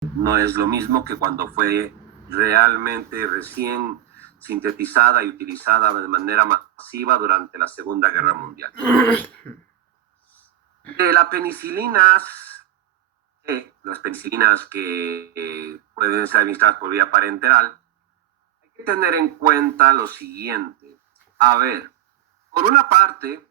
No es lo mismo que cuando fue realmente recién sintetizada y utilizada de manera masiva durante la Segunda Guerra Mundial. De las penicilinas que pueden ser administradas por vía parenteral, hay que tener en cuenta lo siguiente. A ver, por una parte,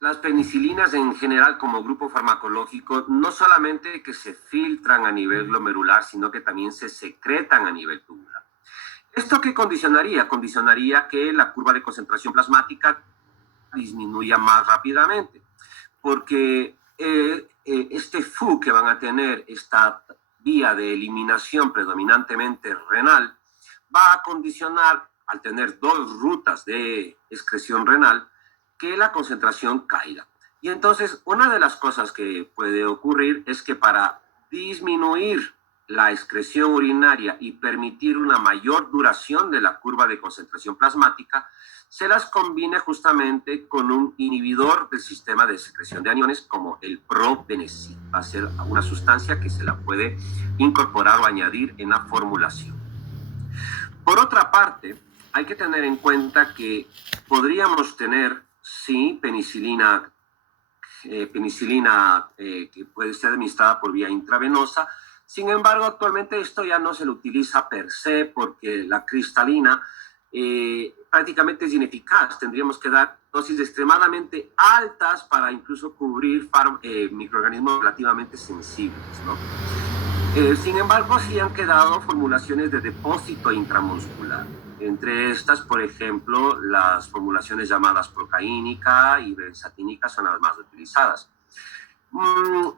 las penicilinas en general como grupo farmacológico no solamente que se filtran a nivel glomerular, sino que también se secretan a nivel tubular. ¿Esto qué condicionaría? Condicionaría que la curva de concentración plasmática disminuya más rápidamente, porque este FU que van a tener, esta vía de eliminación predominantemente renal, va a condicionar, al tener dos rutas de excreción renal, que la concentración caiga. Y entonces, una de las cosas que puede ocurrir es que para disminuir la excreción urinaria y permitir una mayor duración de la curva de concentración plasmática, se las combine justamente con un inhibidor del sistema de secreción de aniones como el probenecid. Va a ser una sustancia que se la puede incorporar o añadir en la formulación. Por otra parte, hay que tener en cuenta que podríamos tener, sí, penicilina que puede ser administrada por vía intravenosa. Sin embargo, actualmente esto ya no se lo utiliza per se porque la cristalina prácticamente es ineficaz. Tendríamos que dar dosis extremadamente altas para incluso cubrir microorganismos relativamente sensibles, ¿no? Sin embargo, sí han quedado formulaciones de depósito intramuscular. Entre estas, por ejemplo, las formulaciones llamadas procaínica y benzatínica son las más utilizadas.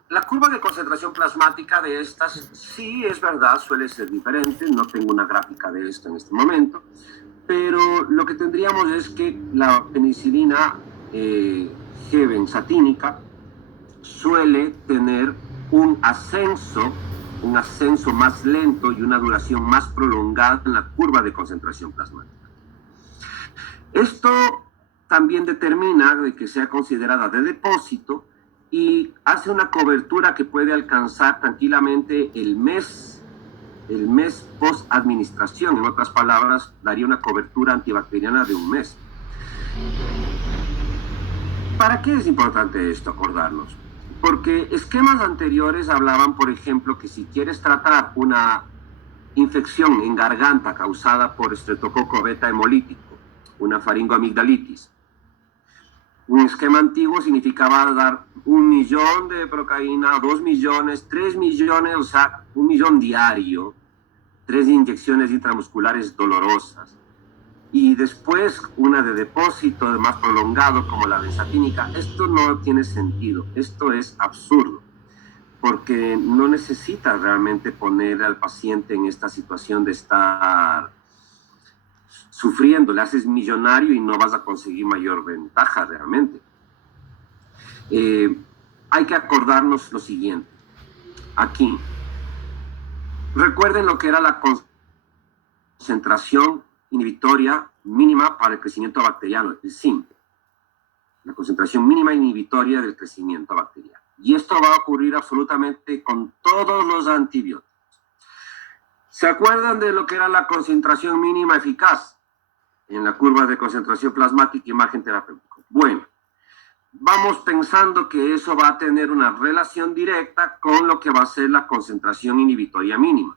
La curva de concentración plasmática de estas, sí, es verdad, suele ser diferente. No tengo una gráfica de esto en este momento, pero lo que tendríamos es que la penicilina G-benzatínica suele tener un ascenso más lento y una duración más prolongada en la curva de concentración plasmática. Esto también determina de que sea considerada de depósito y hace una cobertura que puede alcanzar tranquilamente el mes post-administración. En otras palabras, daría una cobertura antibacteriana de un mes. ¿Para qué es importante esto, acordarnos? Porque esquemas anteriores hablaban, por ejemplo, que si quieres tratar una infección en garganta causada por estreptococo beta hemolítico, una faringoamigdalitis, un esquema antiguo significaba dar 1 millón de procaína, 2 millones, 3 millones, o sea, 1 millón diario, 3 inyecciones intramusculares dolorosas. Y después una de depósito más prolongado como la benzatínica. Esto no tiene sentido, esto es absurdo, porque no necesitas realmente poner al paciente en esta situación de estar sufriendo. Le haces millonario y no vas a conseguir mayor ventaja realmente. Hay que acordarnos lo siguiente. Aquí, recuerden lo que era la concentración inhibitoria mínima para el crecimiento bacteriano, el CIM. La concentración mínima inhibitoria del crecimiento bacteriano. Y esto va a ocurrir absolutamente con todos los antibióticos. ¿Se acuerdan de lo que era la concentración mínima eficaz en la curva de concentración plasmática, imagen terapéutica? Bueno, vamos pensando que eso va a tener una relación directa con lo que va a ser la concentración inhibitoria mínima.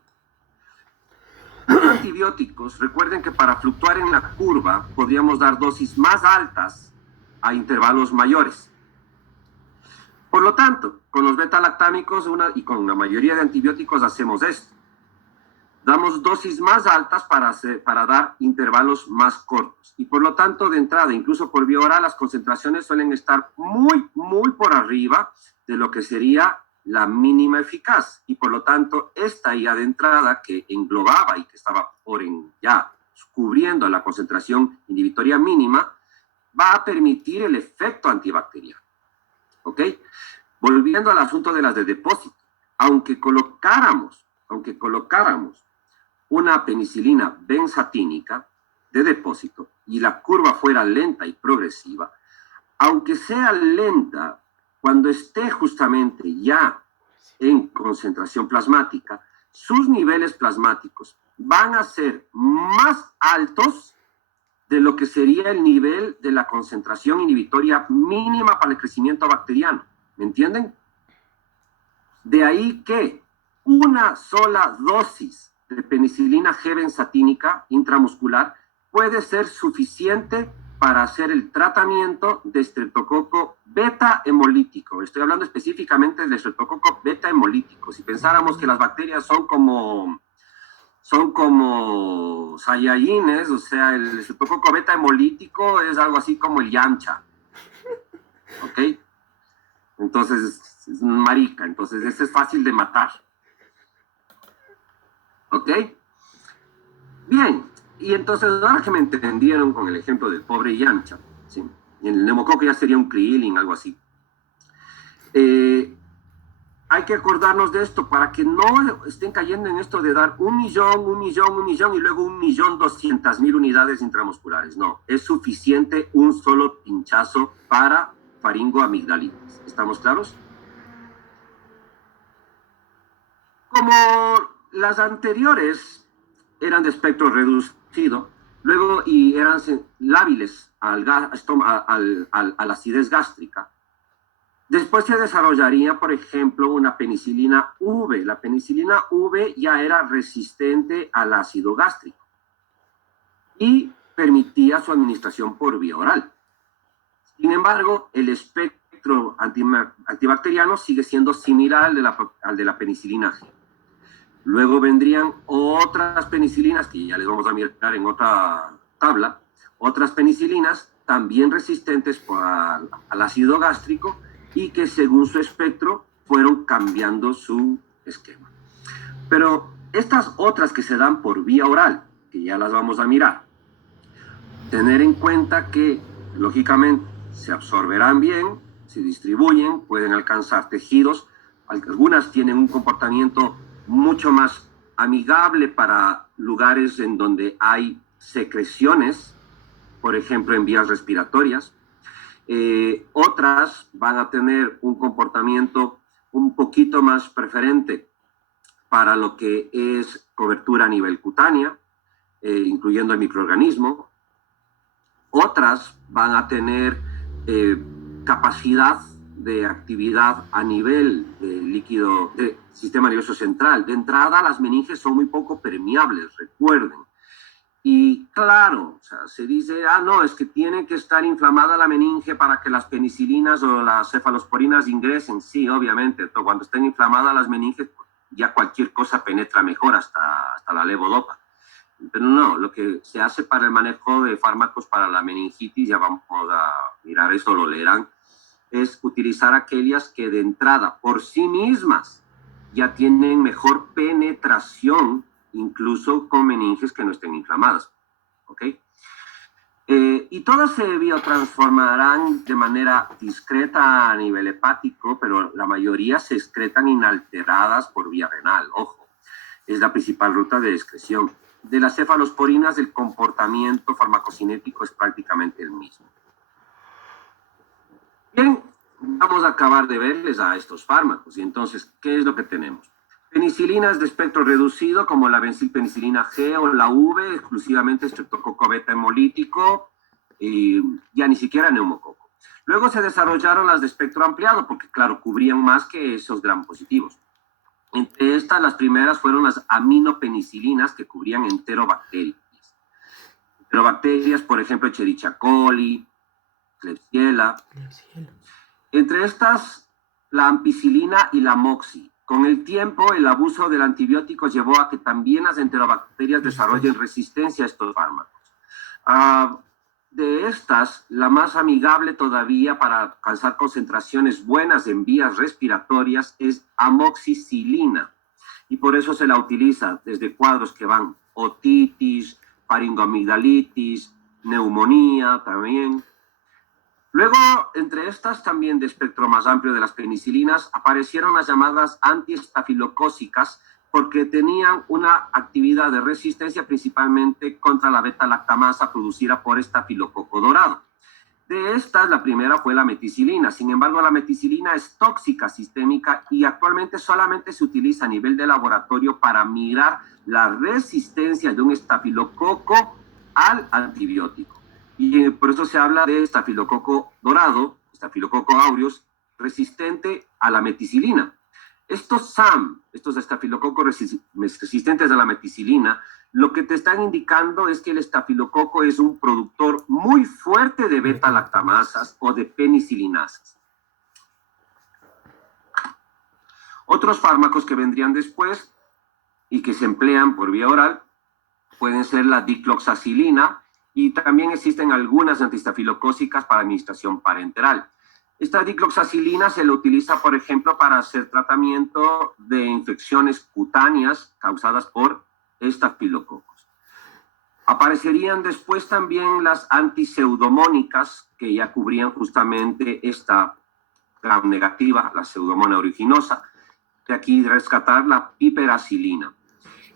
Los antibióticos, recuerden que para fluctuar en la curva podríamos dar dosis más altas a intervalos mayores. Por lo tanto, con los beta-lactámicos y con la mayoría de antibióticos hacemos esto. Damos dosis más altas para dar intervalos más cortos. Y por lo tanto, de entrada, incluso por vía oral, las concentraciones suelen estar muy, muy por arriba de lo que sería la mínima eficaz. Y por lo tanto, esta ya de entrada que englobaba y que estaba ya cubriendo la concentración inhibitoria mínima, va a permitir el efecto antibacteriano. ¿Ok? Volviendo al asunto de las de depósito, aunque colocáramos una penicilina benzatínica de depósito y la curva fuera lenta y progresiva, aunque sea lenta, cuando esté justamente ya en concentración plasmática, sus niveles plasmáticos van a ser más altos de lo que sería el nivel de la concentración inhibitoria mínima para el crecimiento bacteriano. ¿Me entienden? De ahí que una sola dosis de penicilina G benzatínica intramuscular puede ser suficiente para hacer el tratamiento de estreptococo beta hemolítico. Estoy hablando específicamente del estreptococo beta hemolítico. Si pensáramos que las bacterias son como saiyajines, o sea, el estreptococo beta hemolítico es algo así como el Yamcha, ¿ok? Entonces, es marica, entonces ese es fácil de matar, ¿ok? Bien, y entonces ahora que me entendieron con el ejemplo del pobre Yamcha, ¿sí? El neumococo ya sería un Krillin, algo así. Hay que acordarnos de esto para que no estén cayendo en esto de dar 1.000.000 y luego 1.200.000 unidades intramusculares. No, es suficiente un solo pinchazo para faringoamigdalitis. ¿Estamos claros? Como las anteriores eran de espectro reducido, luego y eran lábiles a la acidez gástrica, después se desarrollaría, por ejemplo, una penicilina V. La penicilina V ya era resistente al ácido gástrico y permitía su administración por vía oral. Sin embargo, el espectro antibacteriano sigue siendo similar al de la penicilina G. Luego vendrían otras penicilinas, que ya les vamos a mirar en otra tabla, otras penicilinas también resistentes al ácido gástrico, y que según su espectro fueron cambiando su esquema. Pero estas otras que se dan por vía oral, que ya las vamos a mirar, tener en cuenta que lógicamente se absorberán bien, se distribuyen, pueden alcanzar tejidos, algunas tienen un comportamiento mucho más amigable para lugares en donde hay secreciones, por ejemplo en vías respiratorias. Otras van a tener un comportamiento un poquito más preferente para lo que es cobertura a nivel cutánea, incluyendo el microorganismo. Otras van a tener capacidad de actividad a nivel de líquido, de sistema nervioso central. De entrada, las meninges son muy poco permeables, recuerden. Y claro, o sea, se dice, no, es que tiene que estar inflamada la meninge para que las penicilinas o las cefalosporinas ingresen. Sí, obviamente, pero cuando estén inflamadas las meninges, ya cualquier cosa penetra mejor, hasta la levodopa. Pero no, lo que se hace para el manejo de fármacos para la meningitis, ya vamos a mirar eso, lo leerán, es utilizar aquellas que de entrada, por sí mismas, ya tienen mejor penetración, incluso con meninges que no estén inflamadas, ¿ok? Y todas se biotransformarán de manera discreta a nivel hepático, pero la mayoría se excretan inalteradas por vía renal, ojo, es la principal ruta de excreción. De las cefalosporinas, el comportamiento farmacocinético es prácticamente el mismo. Bien, vamos a acabar de verles a estos fármacos. Y entonces, ¿qué es lo que tenemos? Penicilinas de espectro reducido, como la benzilpenicilina G o la V, exclusivamente estreptococo beta hemolítico, y ya ni siquiera neumococo. Luego se desarrollaron las de espectro ampliado, porque claro, cubrían más que esos gram positivos. Entre estas, las primeras fueron las aminopenicilinas, que cubrían enterobacterias. Enterobacterias, por ejemplo, Escherichia coli, Klebsiella. Entre estas, la ampicilina y la moxi. Con el tiempo, el abuso del antibiótico llevó a que también las enterobacterias desarrollen resistencia a estos fármacos. De estas, la más amigable todavía para alcanzar concentraciones buenas en vías respiratorias es amoxicilina. Y por eso se la utiliza desde cuadros que van otitis, faringoamigdalitis, neumonía también. Luego, entre estas también de espectro más amplio de las penicilinas, aparecieron las llamadas antiestafilocócicas porque tenían una actividad de resistencia principalmente contra la beta-lactamasa producida por estafilococo dorado. De estas, la primera fue la meticilina. Sin embargo, la meticilina es tóxica sistémica y actualmente solamente se utiliza a nivel de laboratorio para mirar la resistencia de un estafilococo al antibiótico. Y por eso se habla de estafilococo dorado, estafilococo aureus, resistente a la meticilina. Estos SAM, estos estafilococos resistentes a la meticilina, lo que te están indicando es que el estafilococo es un productor muy fuerte de beta-lactamasas o de penicilinasas. Otros fármacos que vendrían después y que se emplean por vía oral pueden ser la dicloxacilina y también existen algunas antistafilocócicas para administración parenteral. Esta dicloxacilina se la utiliza, por ejemplo, para hacer tratamiento de infecciones cutáneas causadas por estafilococos. Aparecerían después también las antiseudomónicas, que ya cubrían justamente esta gram negativa, la pseudomona originosa. De aquí rescatar la piperacilina.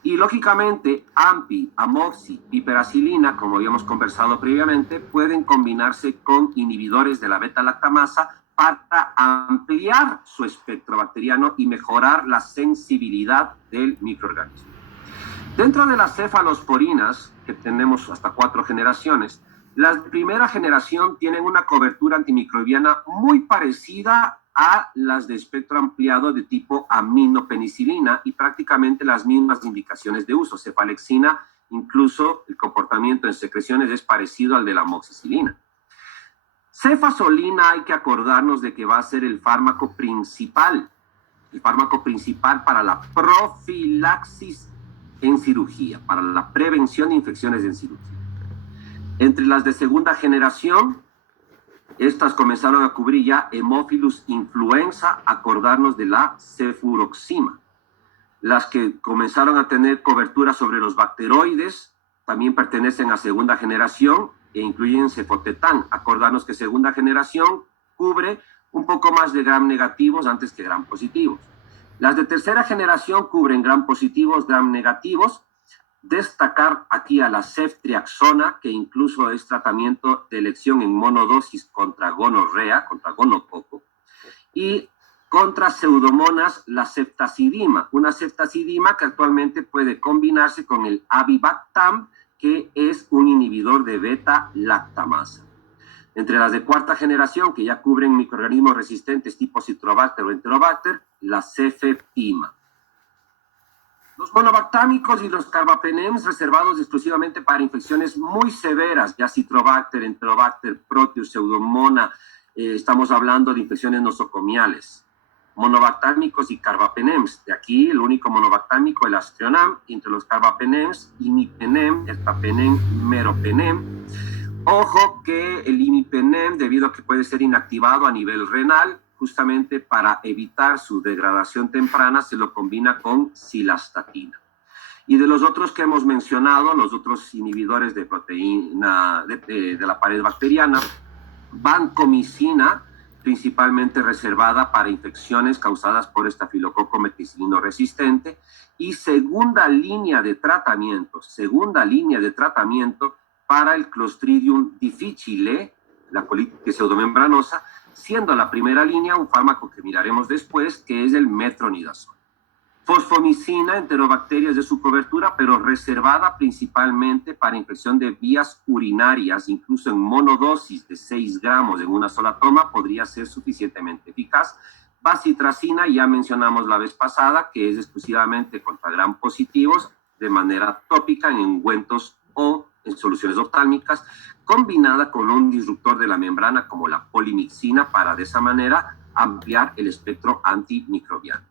Y lógicamente, AMPI, amoxi, piperacilina, como habíamos conversado previamente, pueden combinarse con inhibidores de la beta-lactamasa para ampliar su espectro bacteriano y mejorar la sensibilidad del microorganismo. Dentro de las cefalosporinas, que tenemos hasta 4 generaciones, las de primera generación tienen una cobertura antimicrobiana muy parecida a las de espectro ampliado de tipo aminopenicilina y prácticamente las mismas indicaciones de uso. Cefalexina, incluso el comportamiento en secreciones es parecido al de la amoxicilina. Cefazolina hay que acordarnos de que va a ser el fármaco principal para la profilaxis en cirugía, para la prevención de infecciones en cirugía. Entre las de segunda generación, estas comenzaron a cubrir ya Haemophilus influenza, acordarnos de la cefuroxima. Las que comenzaron a tener cobertura sobre los bacteroides también pertenecen a segunda generación e incluyen cefotetán. Acordarnos que segunda generación cubre un poco más de gram negativos antes que gram positivos. Las de tercera generación cubren gram positivos, gram negativos. Destacar aquí a la ceftriaxona, que incluso es tratamiento de elección en monodosis contra gonorrea, contra gonococo, y contra pseudomonas la ceftazidima, una ceftazidima que actualmente puede combinarse con el avibactam, que es un inhibidor de beta-lactamasa. Entre las de cuarta generación, que ya cubren microorganismos resistentes tipo Citrobacter o Enterobacter, la cefepima. Los monobactámicos y los carbapenems reservados exclusivamente para infecciones muy severas, ya Citrobacter, Enterobacter, Proteus, Pseudomonas, estamos hablando de infecciones nosocomiales. Monobactámicos y carbapenems, de aquí el único monobactámico, el Astrionam, entre los carbapenems, imipenem, ertapenem, meropenem. Ojo que el imipenem, debido a que puede ser inactivado a nivel renal, justamente para evitar su degradación temprana, se lo combina con cilastatina. Y de los otros que hemos mencionado, los otros inhibidores de proteína de la pared bacteriana, vancomicina, principalmente reservada para infecciones causadas por estafilococo meticilino resistente, y segunda línea de tratamiento para el Clostridium difficile, la colitis pseudomembranosa, siendo la primera línea un fármaco que miraremos después, que es el metronidazol. Fosfomicina, enterobacterias de su cobertura, pero reservada principalmente para infección de vías urinarias, incluso en monodosis de 6 gramos en una sola toma, podría ser suficientemente eficaz. Bacitracina, ya mencionamos la vez pasada, que es exclusivamente contra gram positivos, de manera tópica en ungüentos o en soluciones oftálmicas, combinada con un disruptor de la membrana como la polimixina para de esa manera ampliar el espectro antimicrobiano.